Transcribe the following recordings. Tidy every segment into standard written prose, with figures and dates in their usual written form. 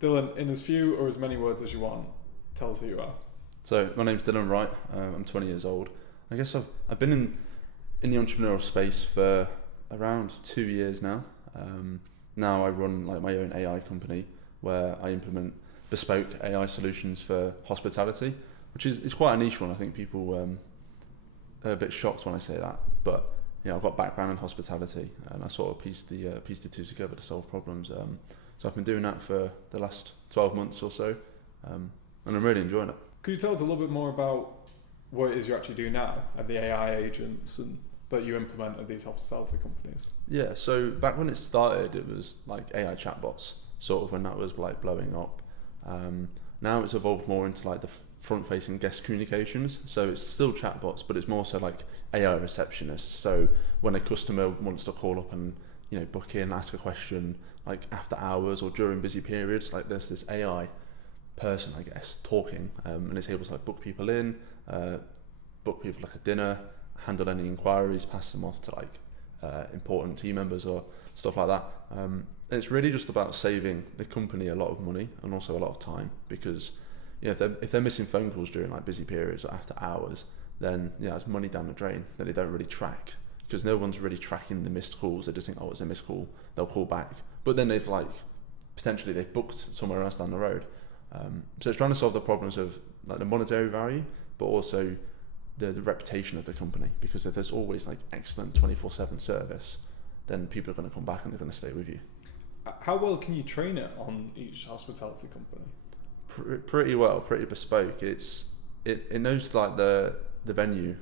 Dylan, in as few or as many words as you want, tell us who you are. So my name's Dylan Wright. I'm 20 years old. I guess I've been in the entrepreneurial space for around 2 years now. Now I run like my own AI company where I implement bespoke AI solutions for hospitality, which is quite a niche one. I think people are a bit shocked when I say that, but I've got background in hospitality, and I sort of pieced the two together to solve problems. So I've been doing that for the last 12 months or so, and I'm really enjoying it. Could you tell us a little bit more about what it is you actually do now and the AI agents and that you implement at these hospitality companies? Yeah, so back when it started, it was like AI chatbots, sort of when that was like blowing up. Now it's evolved more into like the front-facing guest communications. So it's still chatbots, but it's more so like AI receptionists. So when a customer wants to call up and book in, ask a question, like after hours or during busy periods, like there's this AI person, I guess, talking, and it's able to like book people in, book people like a dinner, handle any inquiries, pass them off to like important team members or stuff like that. And it's really just about saving the company a lot of money and also a lot of time, because if they're missing phone calls during like busy periods or after hours, then it's money down the drain that they don't really track, because no one's really tracking the missed calls. They just think, oh, it's a missed call, they'll call back, but then they've booked somewhere else down the road. So it's trying to solve the problems of like the monetary value, but also the reputation of the company, because if there's always like excellent 24/7 service, then people are going to come back and they're going to stay with you. How well can you train it on each hospitality company? Pretty well, pretty bespoke. It knows like the venue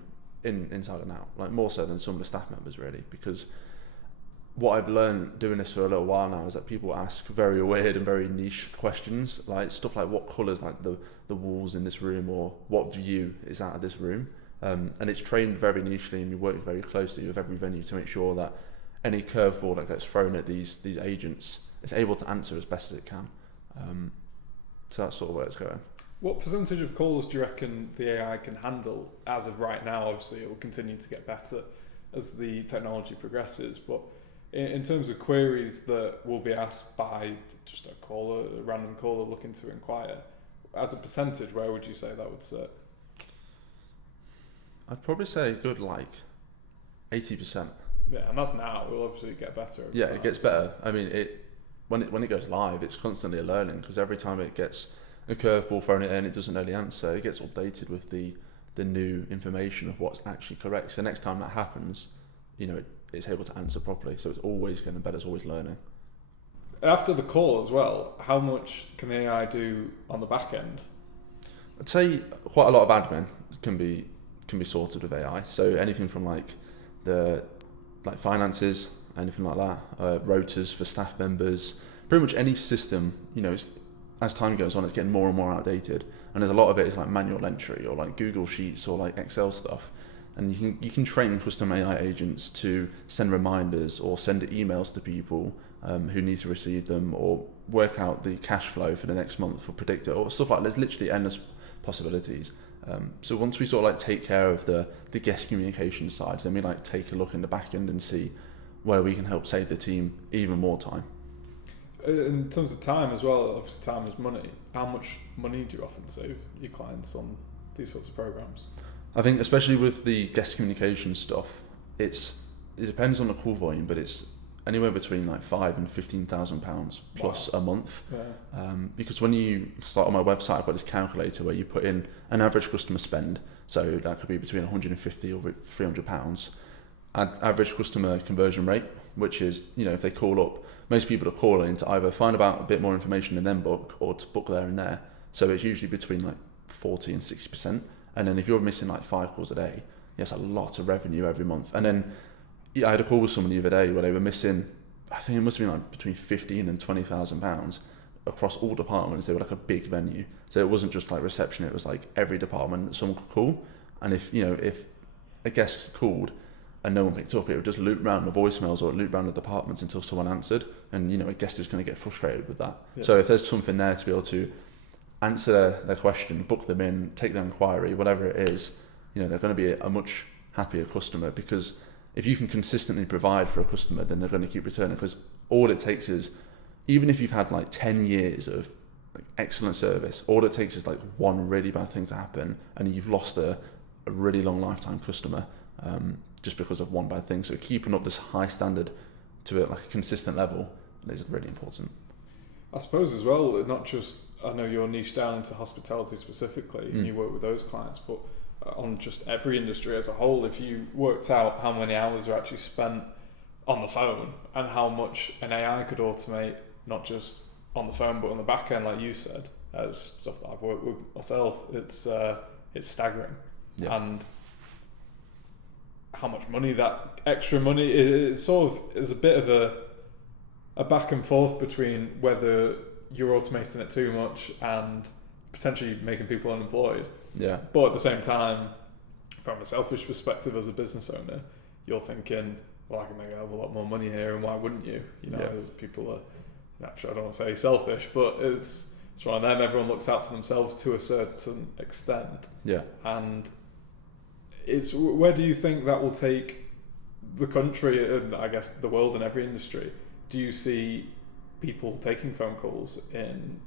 inside and out, like more so than some of the staff members really, because what I've learned doing this for a little while now is that people ask very weird and very niche questions, like stuff like what colours like the walls in this room, or what view is out of this room, and it's trained very nichely, and we work very closely with every venue to make sure that any curveball that gets thrown at these agents is able to answer as best as it can. So that's sort of where it's going. What percentage of calls do you reckon the AI can handle as of right now? Obviously it will continue to get better as the technology progresses, but in terms of queries that will be asked by just a random caller looking to inquire, as a percentage, where would you say that would sit? I'd probably say a good like 80%. Yeah, and that's now. It will obviously get better. Yeah, it gets better. I mean, when it goes live, it's constantly learning, because every time it gets a curveball thrown at it and it doesn't know the answer, it gets updated with the new information of what's actually correct. So next time that happens, it's able to answer properly. So it's always getting better. It's always learning. After the call as well, how much can the AI do on the back end? I'd say quite a lot of admin can be sorted with AI. So anything from like finances, anything like that, rotas for staff members, pretty much any system. As time goes on, it's getting more and more outdated, and there's a lot of it is like manual entry or like Google Sheets or like Excel stuff. And you can train custom AI agents to send reminders or send emails to people who need to receive them, or work out the cash flow for the next month, or predict it, or stuff like that. There's literally endless possibilities. So once we sort of like take care of the guest communication side, then we like take a look in the back end and see where we can help save the team even more time. In terms of time as well, obviously time is money. How much money do you often save your clients on these sorts of programs? I think especially with the guest communication stuff, it depends on the call volume, but it's anywhere between like £5,000 and £15,000 plus a month. Yeah. Because when you start on my website, I've got this calculator where you put in an average customer spend. So that could be between £150 or £300. Average customer conversion rate, which is, if they call up, most people are calling to either find out a bit more information and then book, or to book there and there. So it's usually between like 40 and 60%. And then if you're missing like 5 calls a day, that's a lot of revenue every month. And then I had a call with someone the other day where they were missing, I think it must have been like between £15,000 and £20,000 across all departments. They were like a big venue. So it wasn't just like reception, it was like every department that someone could call. And if a guest called and no one picked up, it would just loop round the voicemails or loop round the departments until someone answered. And a guest is going to get frustrated with that. Yeah. So if there's something there to be able to answer their question, book them in, take their inquiry, whatever it is, they're going to be a much happier customer, because if you can consistently provide for a customer, then they're going to keep returning. Because all it takes is, even if you've had like 10 years of like excellent service. All it takes is like one really bad thing to happen, and you've lost a really long lifetime customer just because of one bad thing. So keeping up this high standard to like a consistent level is really important. I suppose as well, not just, I know you're niched down into hospitality specifically, and you work with those clients, but on just every industry as a whole, if you worked out how many hours are actually spent on the phone and how much an AI could automate, not just on the phone but on the back end, like you said, as stuff that I've worked with myself, it's staggering. Yeah. And how much money, that extra money, it sort of is a bit of a back and forth between whether you're automating it too much and potentially making people unemployed. Yeah. But at the same time, from a selfish perspective as a business owner, you're thinking, well, I can make a hell of a lot more money here, and why wouldn't you? You know, there's people are, actually, I don't want to say selfish, but it's one of them. Everyone looks out for themselves to a certain extent. Yeah. And where do you think that will take the country, and I guess the world, and every industry? Do you see people taking phone calls in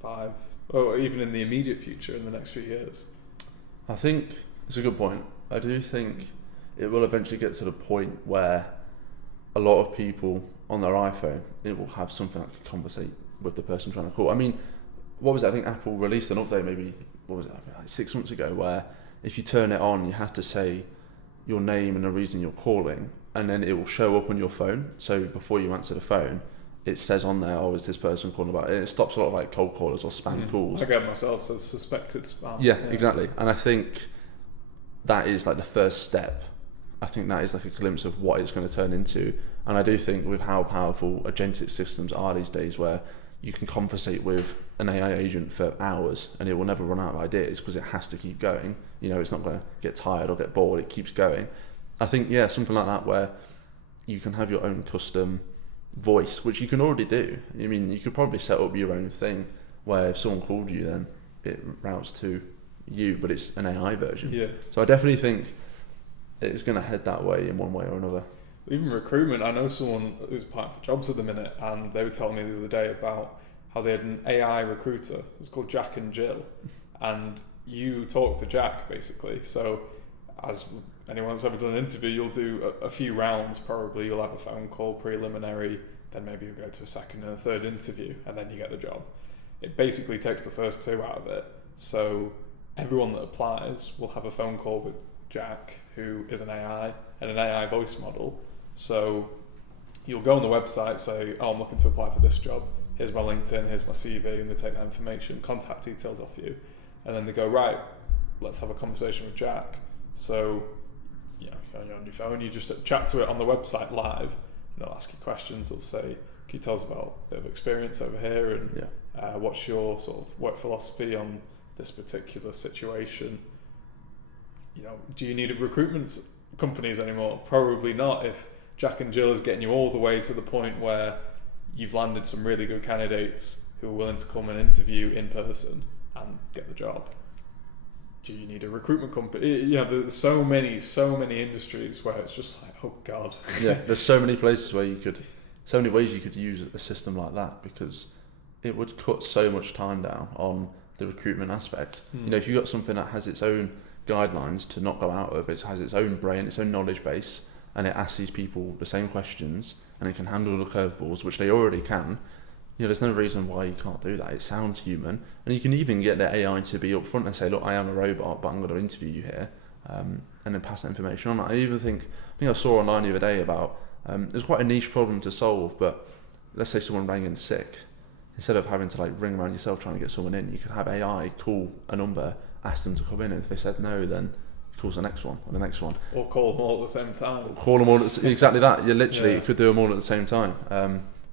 5, or even in the immediate future, in the next few years? I think it's a good point. I do think it will eventually get to the point where a lot of people on their iPhone, it will have something that could conversate with the person trying to call. I mean, what was it? I think Apple released an update maybe, like 6 months ago, where if you turn it on, you have to say your name and the reason you're calling, and then it will show up on your phone. So before you answer the phone, it says on there, oh, is this person calling about it? And it stops a lot of like cold callers or spam calls. I get myself says suspected spam. Yeah, exactly. And I think that is like the first step. I think that is like a glimpse of what it's going to turn into. And I do think with how powerful agentic systems are these days, where you can conversate with an AI agent for hours and it will never run out of ideas because it has to keep going. You know, it's not going to get tired or get bored. It keeps going. I think, yeah, something like that where you can have your own custom voice, which you can already do. I mean, you could probably set up your own thing where if someone called you, then it routes to you, but it's an AI version. Yeah. So I definitely think it's going to head that way in one way or another. Even recruitment, I know someone who's applying for jobs at the minute, and they were telling me the other day about how they had an AI recruiter. It's called Jack and Jill, and you talk to Jack basically. So as anyone that's ever done an interview, you'll do a few rounds probably. You'll have a phone call preliminary, then maybe you'll go to a second and a third interview, and then you get the job. It basically takes the first 2 out of it. So everyone that applies will have a phone call with Jack, who is an AI and an AI voice model. So you'll go on the website, say, oh, I'm looking to apply for this job. Here's my LinkedIn, here's my CV, and they take that information, contact details off you. And then they go, right, let's have a conversation with Jack. So, you know, you're on your phone, you just chat to it on the website live, and they'll ask you questions. They'll say, can you tell us about a bit of experience over here, and what's your sort of work philosophy on this particular situation? You know, do you need recruitment companies anymore? Probably not, if Jack and Jill is getting you all the way to the point where you've landed some really good candidates who are willing to come and interview in person and get the job. Do you need a recruitment company? You know, there's so many industries where it's just like, oh God. Yeah, there's so many places where so many ways you could use a system like that, because it would cut so much time down on the recruitment aspect. You know, if you've got something that has its own guidelines to not go out of, it has its own brain, its own knowledge base, and it asks these people the same questions, and it can handle the curveballs, which they already can. You know, there's no reason why you can't do that. It sounds human, and you can even get the AI to be upfront and say, look, I am a robot, but I'm going to interview you here, and then pass that information on. I think I saw online the other day about, there's quite a niche problem to solve, but let's say someone rang in sick. Instead of having to like ring around yourself trying to get someone in, you could have AI call a number, ask them to come in, and if they said no, then it calls the next one or the next one. Or call them all at the same time. Call them all exactly that. You literally could do them all at the same time.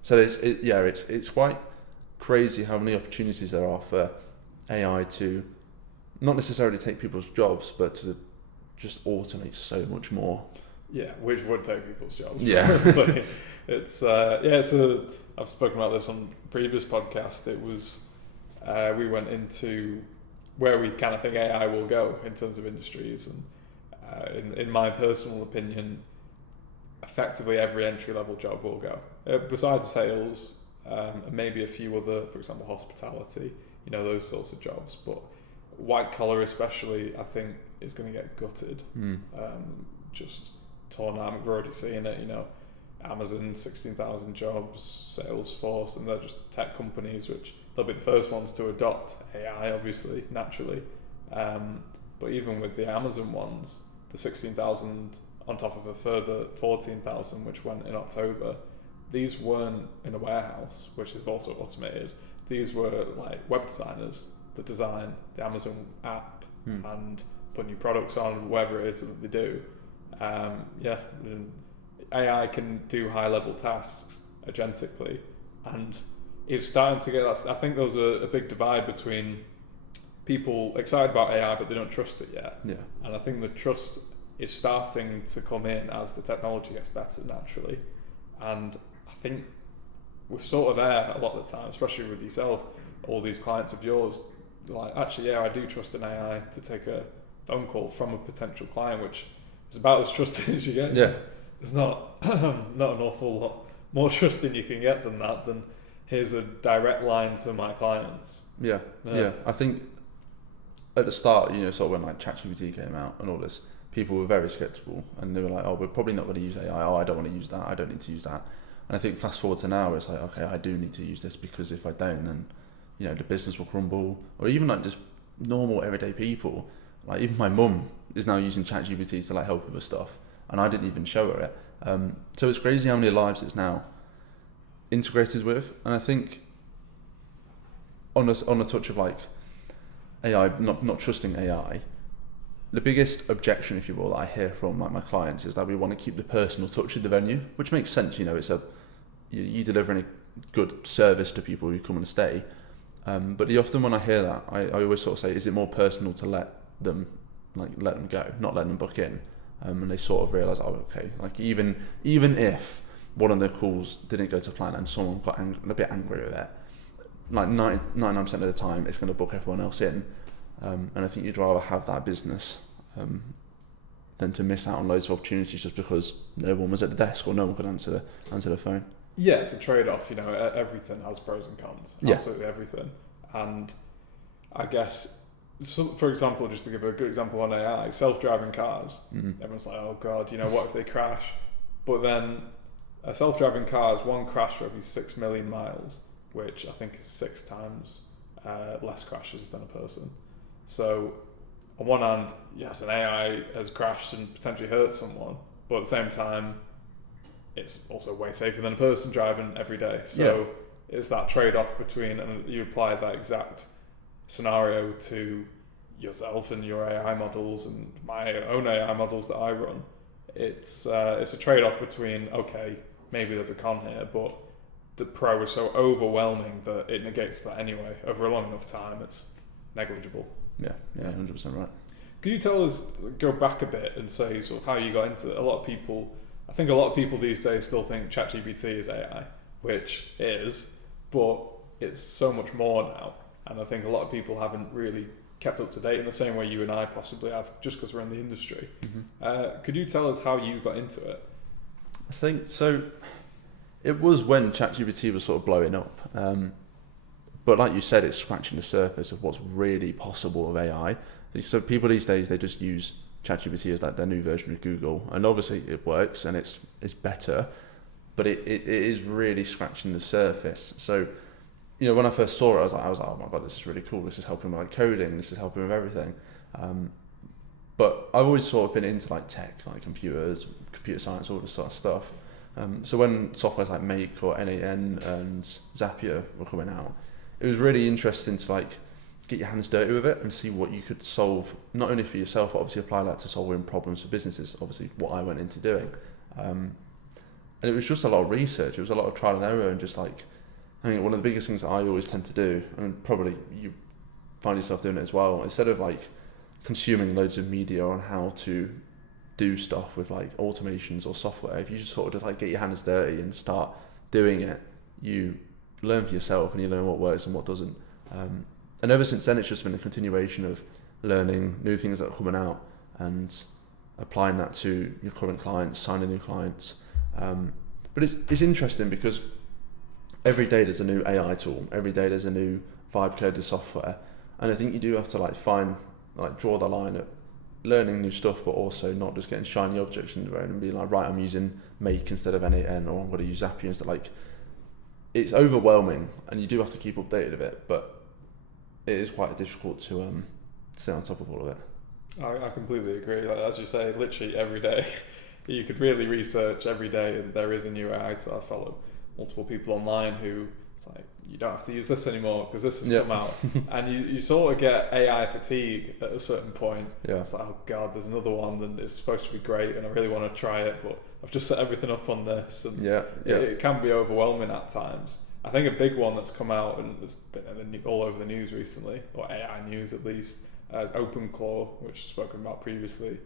So it's quite crazy how many opportunities there are for AI to not necessarily take people's jobs, but to just automate so much more. Yeah, which would take people's jobs. Yeah. But it's I've spoken about this on previous podcast. It was we went into where we kind of think AI will go in terms of industries, and in my personal opinion, effectively every entry level job will go. Besides sales, and maybe a few other, for example, hospitality, those sorts of jobs. But white collar especially, I think, is going to get gutted, just torn out. We've already seen it, Amazon, 16,000 jobs, Salesforce, and they're just tech companies, which they'll be the first ones to adopt AI, obviously, naturally. But even with the Amazon ones, the 16,000 on top of a further 14,000, which went in October, these weren't in a warehouse, which is also automated. These were like web designers that design the Amazon app and put new products on, whatever it is that they do. AI can do high-level tasks agentically, and it's starting to get that. I think there's a big divide between people excited about AI but they don't trust it yet. Yeah. And I think the trust is starting to come in as the technology gets better naturally. And I think we're sort of there a lot of the time, especially with yourself, all these clients of yours, like, actually, yeah, I do trust an AI to take a phone call from a potential client, which is about as trusted as you get. Yeah. There's not an awful lot more trusting you can get than that, than here's a direct line to my clients. Yeah. I think at the start, sort of when like ChatGPT came out and all this, people were very skeptical, and they were like, oh, we're probably not going to use AI. Oh, I don't want to use that. I don't need to use that. And I think fast forward to now, it's like, okay, I do need to use this, because if I don't, then, the business will crumble. Or even like just normal everyday people. Like even my mum is now using ChatGPT to like help with stuff, and I didn't even show her it. So it's crazy how many lives it's now integrated with. And I think on a touch of like AI, not trusting AI, the biggest objection, if you will, that I hear from my clients is that we want to keep the personal touch at the venue, which makes sense. It's you delivering a good service to people who come and stay. But often when I hear that, I always sort of say, is it more personal to let them go, not let them book in? And they sort of realise, oh, okay, like even if one of the calls didn't go to plan and someone got a bit angry with it, like 99% of the time it's going to book everyone else in. And I think you'd rather have that business than to miss out on loads of opportunities just because no one was at the desk or no one could answer the phone. Yeah, it's a trade-off. Everything has pros and cons. Yeah. Absolutely everything. And I guess, for example, just to give a good example on AI, self-driving cars. Everyone's like, oh God, what if they crash? But then a self-driving car is one crash for every 6 million miles, which I think is 6 times less crashes than a person. So on one hand, yes, an AI has crashed and potentially hurt someone, but at the same time, it's also way safer than a person driving every day. So it's that trade-off between, and you apply that exact scenario to yourself and your AI models and my own AI models that I run. It's a trade-off between, okay, maybe there's a con here, but the pro is so overwhelming that it negates that anyway. Over a long enough time, it's negligible. Yeah, 100% right. Could you tell us, go back a bit and say sort of how you got into it? I think a lot of people these days still think ChatGPT is AI, which is, but it's so much more now. And I think a lot of people haven't really kept up to date in the same way you and I possibly have, just because we're in the industry. Could you tell us how you got into it? I think so. It was when ChatGPT was sort of blowing up. But like you said, it's scratching the surface of what's really possible with AI. So people these days, they just use ChatGPT as like their new version of Google, and obviously it works and it's better, but it is really scratching the surface. So, when I first saw it, I was like, oh my God, this is really cool. This is helping with like coding. This is helping with everything. But I've always sort of been into like tech, like computers, computer science, all this sort of stuff. So when softwares like Make or NAN and Zapier were coming out, it was really interesting to like get your hands dirty with it and see what you could solve, not only for yourself, but obviously apply that to solving problems for businesses, obviously what I went into doing. And it was just a lot of research. It was a lot of trial and error, and just like, I mean, one of the biggest things that I always tend to do, and probably you find yourself doing it as well, instead of like consuming loads of media on how to do stuff with like automations or software, if you just sort of just like get your hands dirty and start doing it, you learn for yourself and you learn what works and what doesn't. And ever since then, it's just been a continuation of learning new things that are coming out and applying that to your current clients, signing new clients. But it's interesting because every day there's a new AI tool. Every day there's a new vibe coded software, and I think you do have to draw the line at learning new stuff, but also not just getting shiny objects in the road and being like, right, I'm using Make instead of N8N, or I'm going to use Zapier instead. Like, it's overwhelming, and you do have to keep updated with it, but it is quite difficult to stay on top of all of it. I completely agree. Like, as you say, literally every day, you could really research every day, and there is a new AI tool. I follow multiple people online who, it's like, you don't have to use this anymore because this has come out. And you sort of get AI fatigue at a certain point. Yeah. It's like, oh God, there's another one and it's supposed to be great and I really want to try it, but I've just set everything up on this. And it can be overwhelming at times. I think a big one that's come out and it's been all over the news recently, or AI news at least, is OpenClaw, which I've spoken about previously,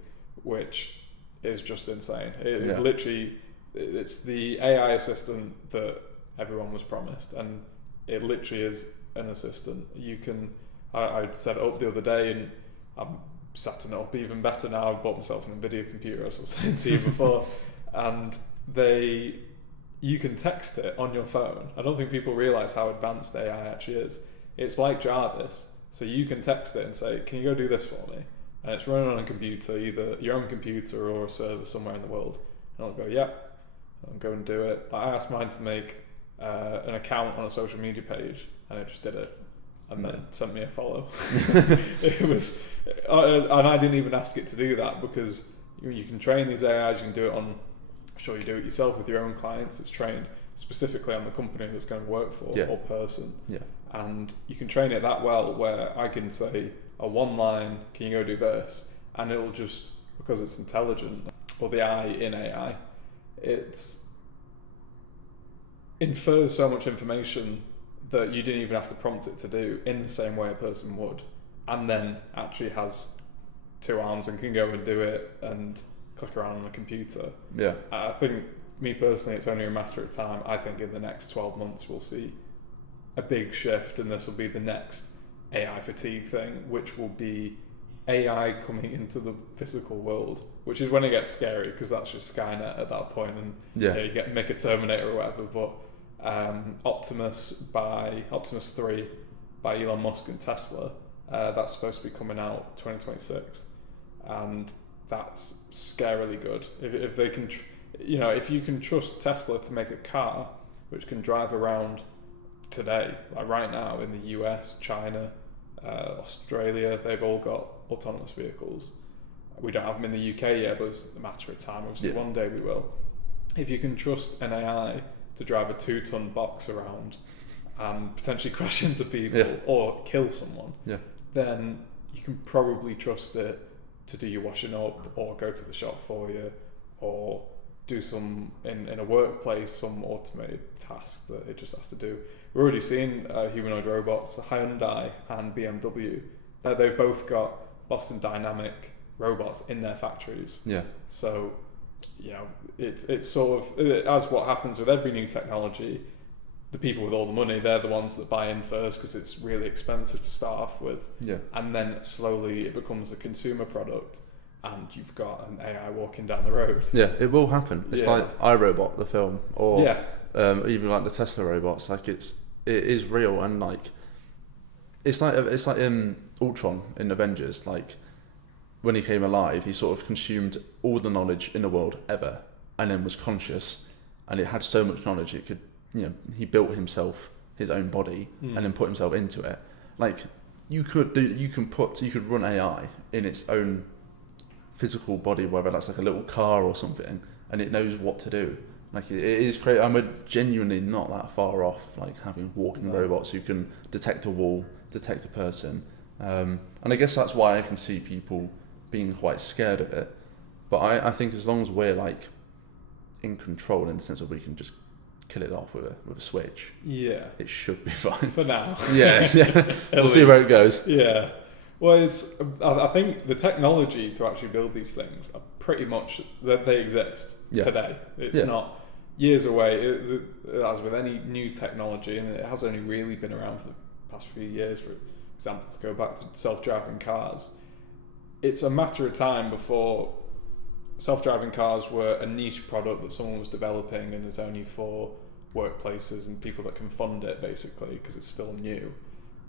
which is just insane. It literally, it's the AI assistant that everyone was promised, and it literally is an assistant. You can, I set it up the other day and I'm setting it up even better now. I've bought myself an NVIDIA computer, as I was saying to you before, and you can text it on your phone. I don't think people realise how advanced AI actually is. It's like Jarvis, so you can text it and say, can you go do this for me? And it's running on a computer, either your own computer or a server somewhere in the world. And I'll go, yep, I'll go and do it. I asked mine to make an account on a social media page, and it just did it, and then sent me a follow. It was, and I didn't even ask it to do that, because you can train these AIs. You can do it on, I'm sure you do it yourself with your own clients. It's trained specifically on the company that's going to work for or person. Yeah. And you can train it that well where I can say a one line, can you go do this? And it'll just, because it's intelligent, or the I in AI, it's infers so much information that you didn't even have to prompt it to do in the same way a person would, and then actually has two arms and can go and do it and click around on a computer. Yeah. I think, me personally, it's only a matter of time. I think in the next 12 months we'll see a big shift, and this will be the next AI fatigue thing, which will be AI coming into the physical world, which is when it gets scary, because that's just Skynet at that point, and you get make a Terminator or whatever. But Optimus 3 by Elon Musk and Tesla, that's supposed to be coming out 2026, and that's scarily good. If they can, if you can trust Tesla to make a car which can drive around today, like right now in the US, China, Australia, they've all got autonomous vehicles. We don't have them in the UK yet, but it's a matter of time. Obviously, one day we will. If you can trust an AI to drive a 2-ton box around and potentially crash into people or kill someone, then you can probably trust it to do your washing up, or go to the shop for you, or do some in a workplace, some automated task that it just has to do. We're already seeing humanoid robots. Hyundai and BMW, they've both got Boston Dynamic robots in their factories. Yeah. So, it's sort of, as what happens with every new technology, the people with all the money, they're the ones that buy in first because it's really expensive to start off with. Yeah. And then slowly it becomes a consumer product, and you've got an AI walking down the road. Yeah, it will happen. It's like iRobot, the film, or even like the Tesla robots. Like it is real, and like it's like Ultron in Avengers. Like when he came alive, he sort of consumed all the knowledge in the world ever, and then was conscious, and it had so much knowledge it could. He built himself his own body and then put himself into it. Like you could run AI in its own physical body, whether that's like a little car or something, and it knows what to do. Like it is crazy. I'm genuinely not that far off, like having walking robots who can detect a wall, detect a person, and I guess that's why I can see people being quite scared of it. But I think as long as we're like in control, in the sense that we can just kill it off with a switch, it should be fine for now. We'll see where it goes. Well, I think the technology to actually build these things are pretty much that they exist today. It's not years away, as with any new technology, and it has only really been around for the past few years. For example, to go back to self-driving cars, it's a matter of time before self-driving cars were a niche product that someone was developing and is only for workplaces and people that can fund it, basically, because it's still new.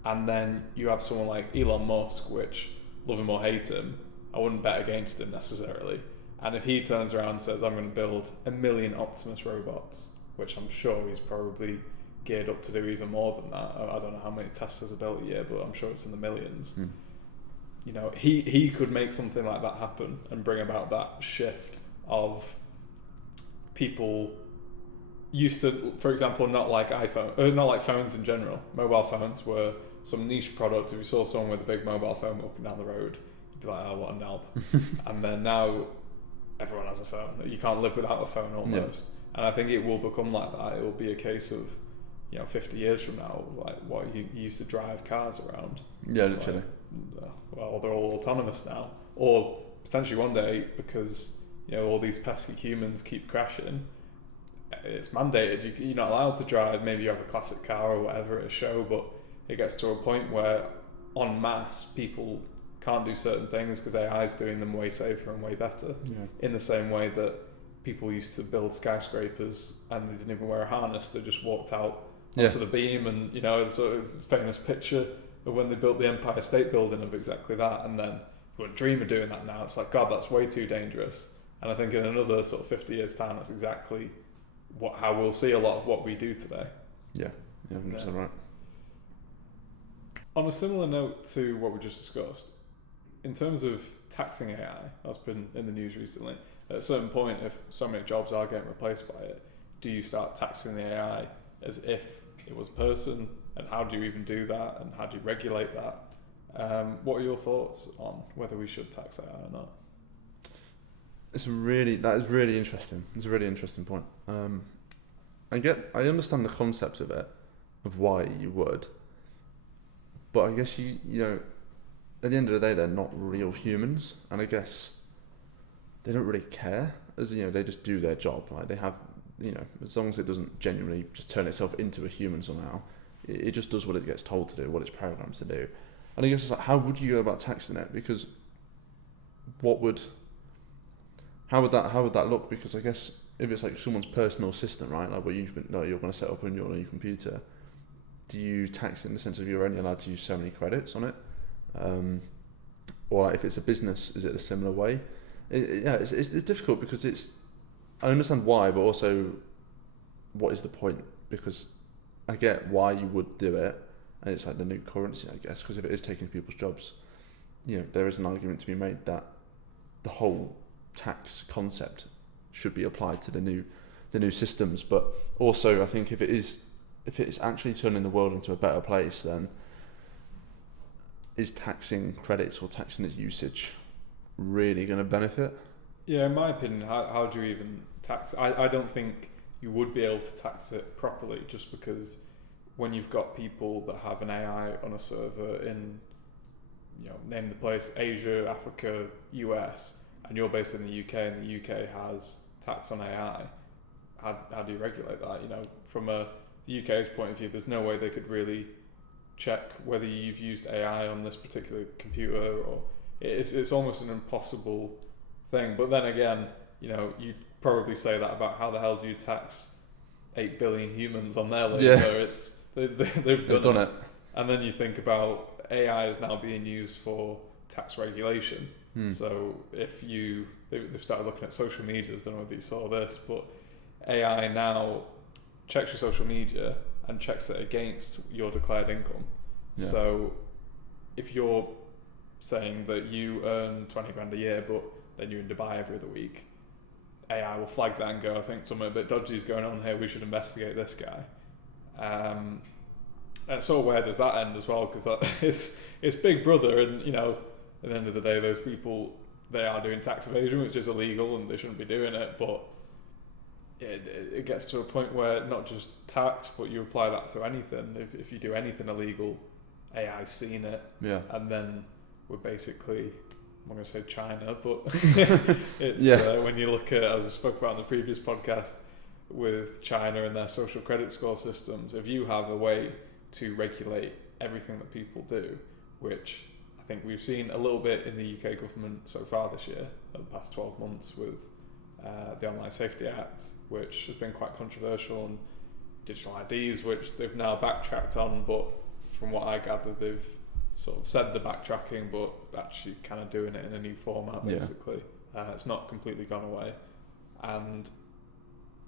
And then you have someone like Elon Musk, which, love him or hate him, I wouldn't bet against him necessarily. And if he turns around and says, I'm going to build 1 million Optimus robots, which I'm sure he's probably geared up to do even more than that. I don't know how many Teslas are built a year, but I'm sure it's in the millions. You know, he could make something like that happen and bring about that shift of people used to, for example, not like phones in general. Mobile phones were some niche product. If you saw someone with a big mobile phone walking down the road, you'd be like, oh, what a knob. And then now everyone has a phone. You can't live without a phone almost. Yeah. And I think it will become like that. It will be a case of, 50 years from now, like what you used to drive cars around. Yeah, literally. Like, well, they're all autonomous now. Or potentially one day, because, all these pesky humans keep crashing, it's mandated. You're not allowed to drive. Maybe you have a classic car or whatever at a show, but it gets to a point where en masse people can't do certain things because AI is doing them way safer and way better. Yeah. In the same way that people used to build skyscrapers and they didn't even wear a harness, they just walked out onto the beam, and it's a famous picture of when they built the Empire State Building of exactly that, and then you wouldn't dream of doing that now. It's like, God, that's way too dangerous. And I think in another sort of 50 years time, that's exactly how we'll see a lot of what we do today. Yeah, 100% right. On a similar note to what we just discussed, in terms of taxing AI, that's been in the news recently, at a certain point, if so many jobs are getting replaced by it, do you start taxing the AI as if it was a person? And how do you even do that? And how do you regulate that? What are your thoughts on whether we should tax AI or not? That is really interesting. It's a really interesting point. I understand the concept of it, of why you would, but I guess at the end of the day, they're not real humans, and I guess they don't really care, as they just do their job. Like they have, as long as it doesn't genuinely just turn itself into a human somehow, it just does what it gets told to do, what it's programmed to do. And I guess it's like, how would you go about taxing it? Because how would that look? Because I guess if it's like someone's personal assistant, right, like you're going to set up on your computer, do you tax it in the sense of you're only allowed to use so many credits on it? Or like if it's a business, is it a similar way? It's difficult because I understand why, but also what is the point? Because I get why you would do it, and it's like the new currency, I guess, because if it is taking people's jobs, there is an argument to be made that the whole tax concept should be applied to the new systems. But also I think if it's actually turning the world into a better place, then is taxing credits or taxing its usage really going to benefit? Yeah, in my opinion, how do you even tax? I don't think you would be able to tax it properly, just because when you've got people that have an AI on a server in, name the place, Asia, Africa, US, and you're based in the UK and the UK has tax on AI, how do you regulate that? From the UK's point of view, there's no way they could really check whether you've used AI on this particular computer, or it's almost an impossible thing. But then again, you'd probably say that about how the hell do you tax 8 billion humans on their labor? Yeah. They've done it. And then you think about AI is now being used for tax regulation. So if they've started looking at social media, I don't know whether you saw this, but AI now checks your social media and checks it against your declared income. Yeah. So if you're saying that you earn 20 grand a year, but then you're in Dubai every other week, AI will flag that and go, I think something a bit dodgy is going on here, we should investigate this guy. And so where does that end as well? Because it's Big Brother, and at the end of the day, those people, they are doing tax evasion, which is illegal and they shouldn't be doing it, but it gets to a point where not just tax, but you apply that to anything. If you do anything illegal, AI's seen it. Yeah. And then we're basically, I'm going to say China, but it's when you look at, as I spoke about in the previous podcast, with China and their social credit score systems, if you have a way to regulate everything that people do, which I think we've seen a little bit in the UK government so far this year, over the past 12 months with the Online Safety Act, which has been quite controversial, and digital IDs, which they've now backtracked on, but from what I gather, they've sort of said the backtracking, but actually kind of doing it in a new format, basically. It's not completely gone away. And,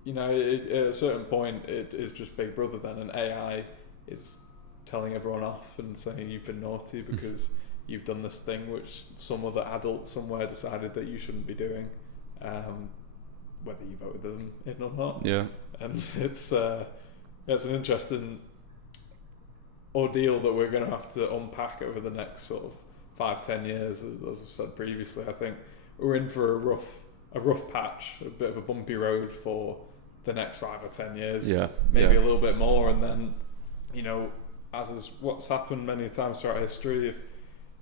you know, at a certain point, it is just Big Brother then, and AI is telling everyone off and saying you've been naughty because you've done this thing which some other adult somewhere decided that you shouldn't be doing, whether you voted them in or not. Yeah. And it's an interesting ordeal that we're going to have to unpack over the next sort of 5-10 years. As I've said previously, I think we're in for a rough patch, a bit of a bumpy road for the next 5 or 10 years. Maybe a little bit more, and then, you know, as is what's happened many times throughout history, if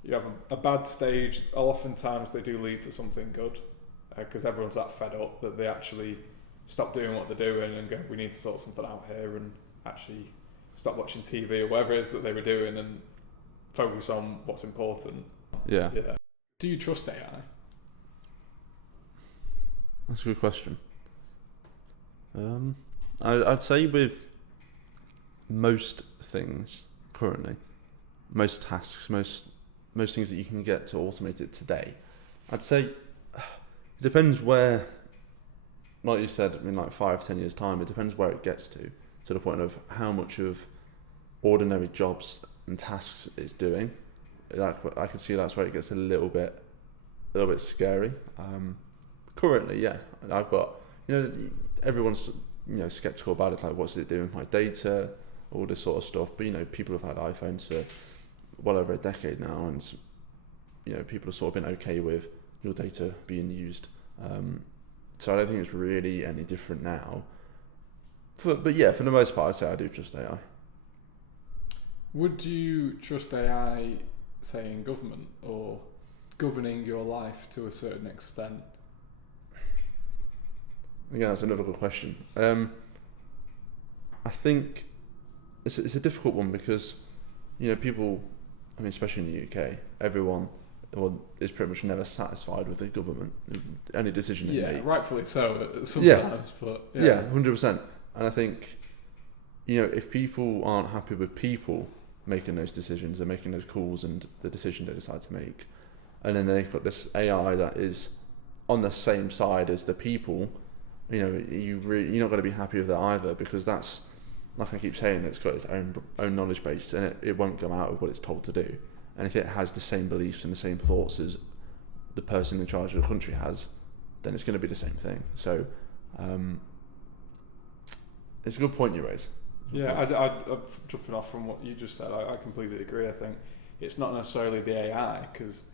you have a bad stage, oftentimes they do lead to something good, because everyone's that fed up that they actually stop doing what they're doing and go, we need to sort something out here, and actually stop watching TV or whatever it is that they were doing and focus on what's important. Yeah. Do you trust AI? That's a good question. I'd say with most things currently, most tasks, most things that you can get to automate it today, I'd say it depends where, like you said, in like 5-10 years time, it depends where it gets to the point of how much of ordinary jobs and tasks it's doing. I can see that's where it gets a little bit scary. Currently, yeah, I've got, you know, everyone's, you know, skeptical about it, like what's it doing with my data, all this sort of stuff. But, you know, people have had iPhones for well over a decade now, and, you know, people have sort of been okay with your data being used. So I don't think it's really any different now. But yeah, for the most part, I'd say I do trust AI. Would you trust AI, say, in government or governing your life to a certain extent? Again, that's another good question. I think it's a difficult one because, you know, people, I mean, especially in the UK, everyone is pretty much never satisfied with the government, any decision they make. Yeah, rightfully so sometimes, but yeah, 100%. And I think, you know, if people aren't happy with people making those decisions and making those calls and the decision they decide to make, and then they've got this AI that is on the same side as the people, you know, you're not going to be happy with that either, because that's, like I keep saying, it's got its own knowledge base, and it won't come out of what it's told to do. And if it has the same beliefs and the same thoughts as the person in charge of the country has, then it's going to be the same thing. So it's a good point you raise. I'm jumping off from what you just said. I completely agree. I think it's not necessarily the AI, because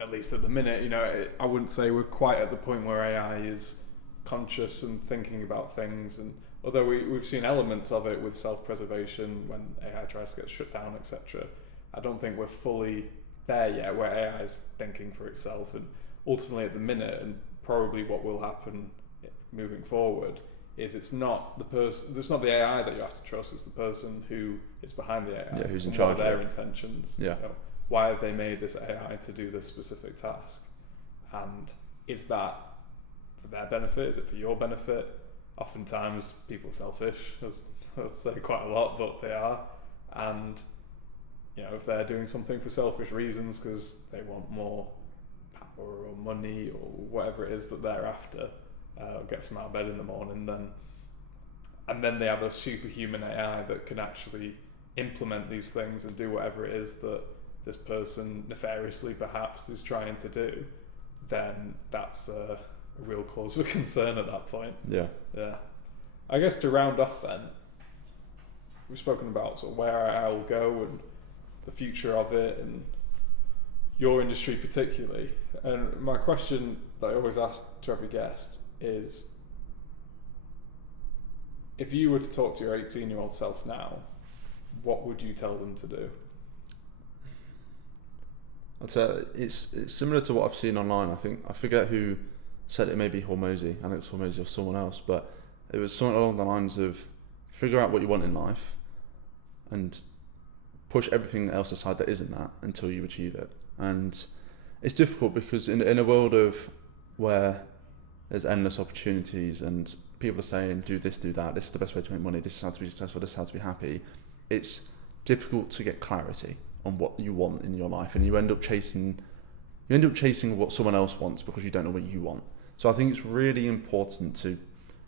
at least at the minute, you know, I wouldn't say we're quite at the point where AI is conscious and thinking about things. And although we've seen elements of it with self-preservation when AI tries to get shut down, etc., I don't think we're fully there yet where AI is thinking for itself. And ultimately at the minute, and probably what will happen moving forward, is it's not the AI that you have to trust, it's the person who is behind the AI, who's in charge of their intentions. You know, why have they made this AI to do this specific task, and is that for their benefit, is it for your benefit? Oftentimes people are selfish, as I say quite a lot, but they are. And, you know, if they're doing something for selfish reasons because they want more power or money or whatever it is that they're after, gets them out of bed in the morning, then they have a superhuman AI that can actually implement these things and do whatever it is that this person nefariously perhaps is trying to do, then that's a real cause for concern at that point. Yeah. I guess to round off then, we've spoken about sort of where AI will go and the future of it and your industry particularly. And my question that I always ask to every guest is, if you were to talk to your 18-year-old self now, what would you tell them to do? I'd say it's similar to what I've seen online. I forget who said it, maybe Hormozy, I know it's Hormozy or someone else, but it was something along the lines of figure out what you want in life and push everything else aside that isn't that until you achieve it. And it's difficult because in a world of where there's endless opportunities and people are saying, do this, do that, this is the best way to make money, this is how to be successful, this is how to be happy, it's difficult to get clarity on what you want in your life, and you end up chasing what someone else wants because you don't know what you want. So I think it's really important to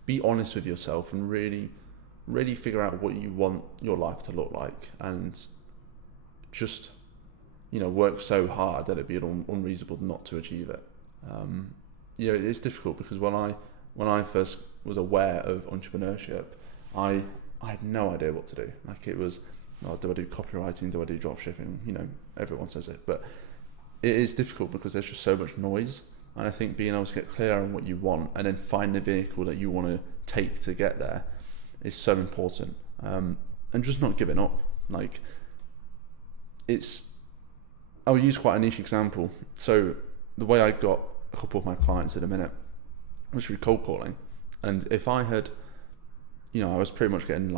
be honest with yourself and really figure out what you want your life to look like, and just, work so hard that it'd be unreasonable not to achieve it. It's difficult because when I first was aware of entrepreneurship, I had no idea what to do. Like, it was, do I do copywriting? Do I do dropshipping? Everyone says it, but it is difficult because there's just so much noise. And I think being able to get clear on what you want and then find the vehicle that you want to take to get there is so important. And just not giving up. Like, I'll use quite a niche example. So the way I got a couple of my clients in a minute was through cold calling. And if I had, I was pretty much getting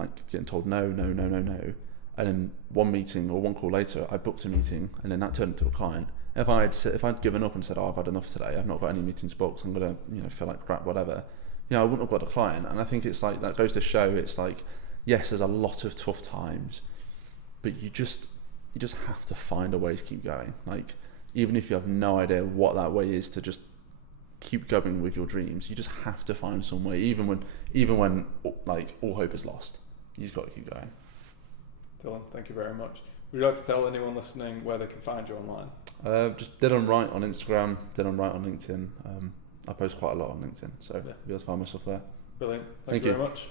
told no. And then one meeting or one call later, I booked a meeting and then that turned into a client. If I'd given up and said, I've had enough today, I've not got any meetings booked, I'm going to, feel like crap, whatever, I wouldn't have got a client. And I think it's like, that goes to show, it's like, yes, there's a lot of tough times, but you just have to find a way to keep going. Like, even if you have no idea what that way is to just keep going with your dreams, you just have to find some way, even when like all hope is lost. You just got to keep going. Dylan, thank you very much. Would you like to tell anyone listening where they can find you online? Just Dylan Wright on Instagram, Dylan Wright on LinkedIn. I post quite a lot on LinkedIn, so you'll be able to find myself there. Brilliant. Thank you very much.